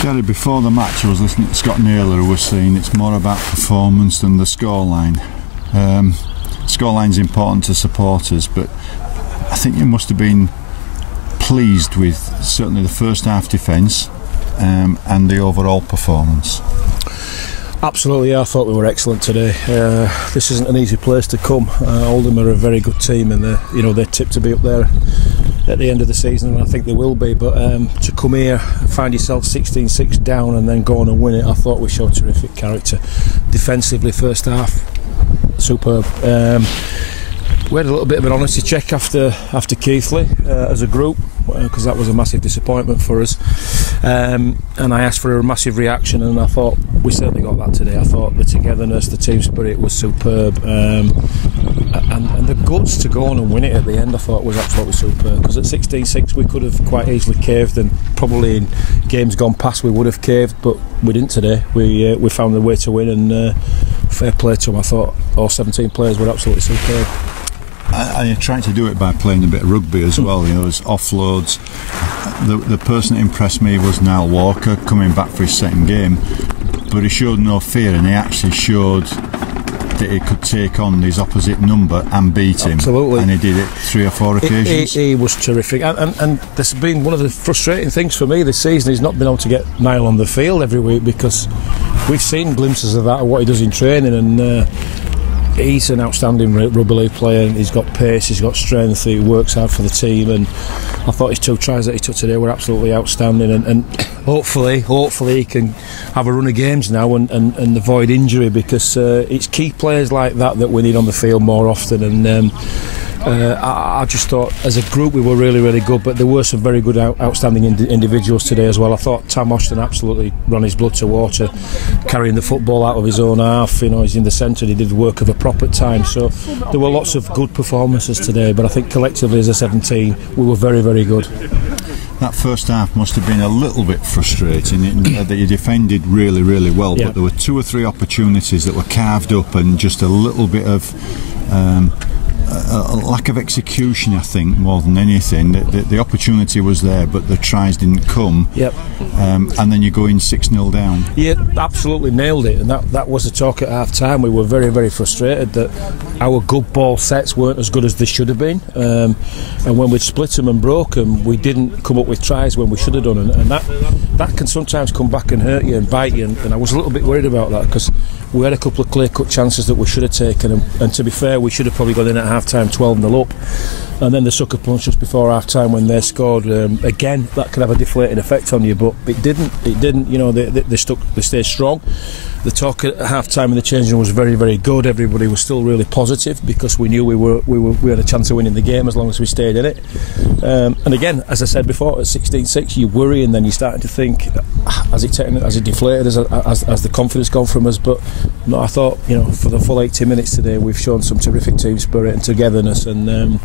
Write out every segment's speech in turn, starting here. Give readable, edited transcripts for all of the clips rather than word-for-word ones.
Gary, before the match I was listening to Scott Naylor who was saying it's more about performance than the scoreline. Scoreline's important to supporters, but I think you must have been pleased with certainly the first half defence and the overall performance. Absolutely, yeah, I thought we were excellent today. This isn't an easy place to come. Oldham are a very good team, and they're tipped to be up there at the end of the season, and I think they will be. But to come here, find yourself 16-6 down, and then go on and win it, I thought we showed terrific character. Defensively, first half, superb. We had a little bit of an honesty check after Keighley as a group, because that was a massive disappointment for us, and I asked for a massive reaction, and I thought we certainly got that today. I thought the togetherness, the team spirit was superb, and the guts to go on and win it at the end I thought was absolutely superb, because at 16-6 we could have quite easily caved, and probably in games gone past we would have caved, but we didn't today. We found the way to win, and fair play to them. I thought all 17 players were absolutely superb. And you tried to do it by playing a bit of rugby as well, as offloads. The person that impressed me was Niall Walker, coming back for his second game, but he showed no fear, and he actually showed that he could take on his opposite number and beat him. Absolutely. And he did it 3 or 4 occasions. He was terrific, and this has been one of the frustrating things for me this season. He's not been able to get Niall on the field every week, because we've seen glimpses of that, of what he does in training, and he's an outstanding rugby league player. He's got pace, he's got strength, he works hard for the team, and I thought his 2 tries that he took today were absolutely outstanding, and hopefully he can have a run of games now and avoid injury, because it's key players like that we need on the field more often, and I just thought as a group we were really, really good, but there were some very good outstanding individuals today as well. I thought Tam Austin absolutely ran his blood to water, carrying the football out of his own half. He's in the centre, he did work of a prop at times, so there were lots of good performances today, but I think collectively as a 17 we were very, very good. That first half must have been a little bit frustrating in that you defended really, really well, but there were 2 or 3 opportunities that were carved up, and just a little bit of a lack of execution, I think, more than anything. The opportunity was there, but the tries didn't come. Yep. And then you go in 6-0 down. Yeah, absolutely nailed it, and that was the talk at half time. We were very, very frustrated that our good ball sets weren't as good as they should have been, and when we'd split them and broke them, we didn't come up with tries when we should have done, and that can sometimes come back and hurt you and bite you, and I was a little bit worried about that, because we had a couple of clear-cut chances that we should have taken, and to be fair, we should have probably gone in at half-time 12-0 up, and then the sucker punch just before half-time when they scored, again, that could have a deflating effect on you, but it didn't. They stayed strong. The talk at half-time in the changing room was very, very good. Everybody was still really positive, because we knew we had a chance of winning the game as long as we stayed in it. And again, as I said before, at 16-6 you worry, and then you're starting to think, has it deflated, has the confidence gone from us? But no, I thought, for the full 80 minutes today we've shown some terrific team spirit and togetherness, and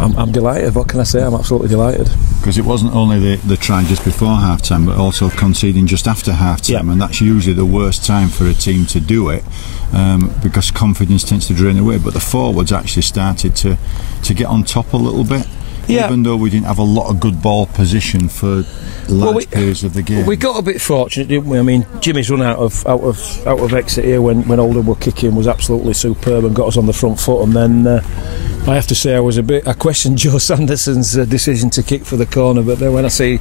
I'm delighted. What can I say? I'm absolutely delighted. Because it wasn't only the try just before half-time, but also conceding just after half-time, and that's usually the worst time for a team to do it, because confidence tends to drain away. But the forwards actually started to get on top a little bit, even though we didn't have a lot of good ball position for large periods of the game. We got a bit fortunate, didn't we? I mean, Jimmy's run out of exit here when Oldham were kicking was absolutely superb and got us on the front foot, and then I have to say I questioned Joe Sanderson's decision to kick for the corner, but then when I see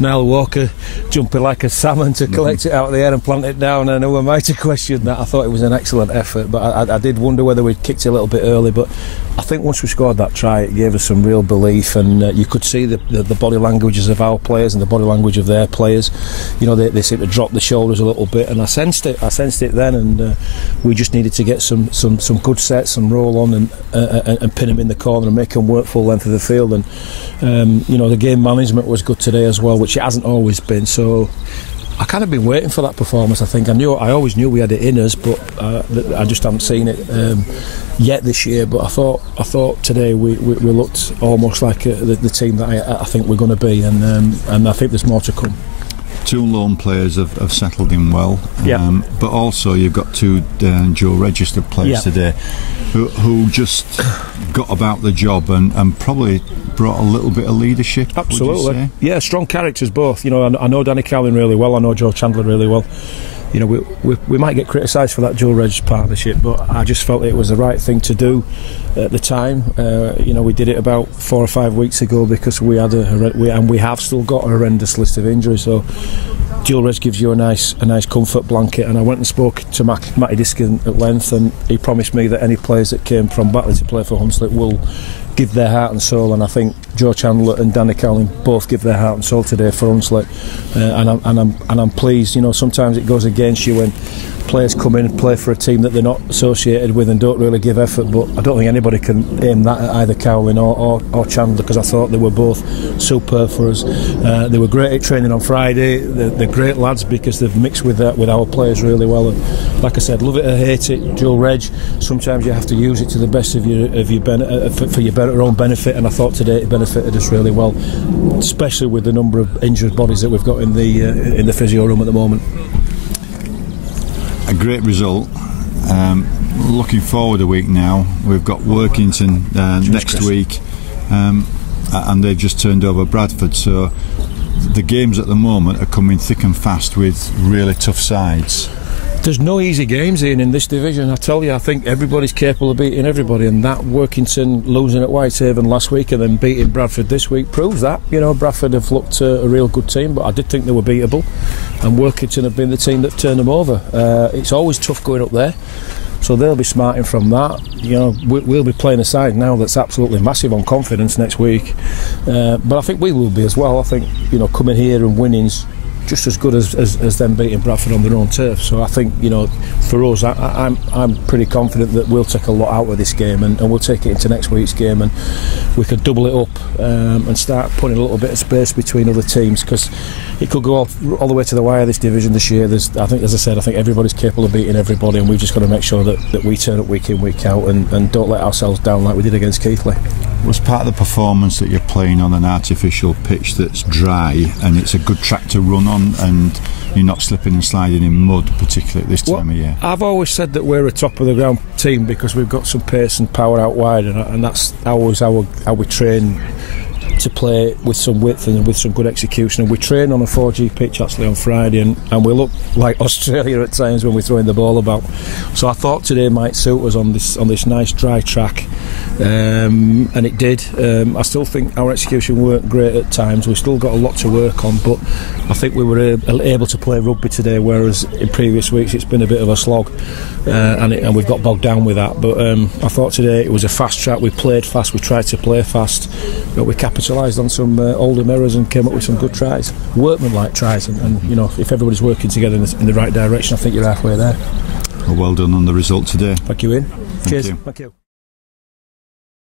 Niall Walker jumping like a salmon to collect it out of the air and plant it down, and who am I to question that? I thought it was an excellent effort, but I did wonder whether we'd kicked it a little bit early, but I think once we scored that try it gave us some real belief, and you could see the body languages of our players and the body language of their players. They seem to drop the shoulders a little bit, and I sensed it then, and we just needed to get some good sets and roll on and pin them in the corner and make them work full length of the field, and the game management was good today as well, which it hasn't always been, so I kind of been waiting for that performance. I think I always knew we had it in us, but I just haven't seen it yet this year. But I thought today we looked almost like the team that I think we're going to be, and I think there's more to come. 2 lone players have settled in well, but also you've got 2 Joe registered players today. who just got about the job and probably brought a little bit of leadership. Absolutely, yeah, strong characters both. You know, I know Danny Cowling really well. I know Joe Chandler really well. You know, we might get criticised for that dual reg partnership, but I just felt it was the right thing to do at the time. You know, we did it about 4 or 5 weeks ago because we had we have still got a horrendous list of injuries. So dual reg gives you a nice comfort blanket. And I went and spoke to Matty Diskin at length, and he promised me that any players that came from Batley to play for Hunslet will give their heart and soul, and I think Joe Chandler and Danny Cowling both give their heart and soul today for Hunslet, and I'm pleased. You know, sometimes it goes against you when players come in and play for a team that they're not associated with and don't really give effort, but I don't think anybody can aim that at either Cowling or Chandler, because I thought they were both superb for us. They were great at training on Friday. They're great lads because they've mixed with our players really well, and like I said, love it or hate it, dual reg, sometimes you have to use it to the best of your for your own benefit, and I thought today it benefited us really well, especially with the number of injured bodies that we've got in the physio room at the moment. A great result. Looking forward a week now, we've got Workington next week, and they've just turned over Bradford, so the games at the moment are coming thick and fast with really tough sides. There's no easy games, Ian, in this division. I tell you, I think everybody's capable of beating everybody, and that Workington losing at Whitehaven last week and then beating Bradford this week proves that. You know, Bradford have looked a real good team, but I did think they were beatable, and Workington have been the team that turned them over. It's always tough going up there, so they'll be smarting from that. You know, we'll be playing a side now that's absolutely massive on confidence next week, but I think we will be as well. I think, you know, coming here and winning's just as good as them beating Bradford on their own turf. So I think, you know, for us, I'm pretty confident that we'll take a lot out of this game, and we'll take it into next week's game, and we could double it up and start putting a little bit of space between other teams, because it could go all the way to the wire this division this year. I think, as I said, I think everybody's capable of beating everybody, and we've just got to make sure that we turn up week in, week out, and don't let ourselves down like we did against Keighley. Was part of the performance that you're playing on an artificial pitch that's dry and it's a good track to run on, and you're not slipping and sliding in mud, particularly at this time of year? I've always said that we're a top of the ground team because we've got some pace and power out wide, and that's always how we train to play with some width and with some good execution. And we train on a 4G pitch actually on Friday, and we look like Australia at times when we're throwing the ball about. So I thought today might suit us on this nice dry track, and it did. I still think our execution weren't great at times. We've still got a lot to work on, but I think we were able to play rugby today, whereas in previous weeks it's been a bit of a slog, and we've got bogged down with that. But I thought today it was a fast track. We played fast, we tried to play fast, but we capitalised on some Oldham errors and came up with some good tries, workman-like tries, and you know, if everybody's working together in the right direction, I think you're halfway there. Well done on the result today. Thank you, Ian. Cheers. You. Thank you.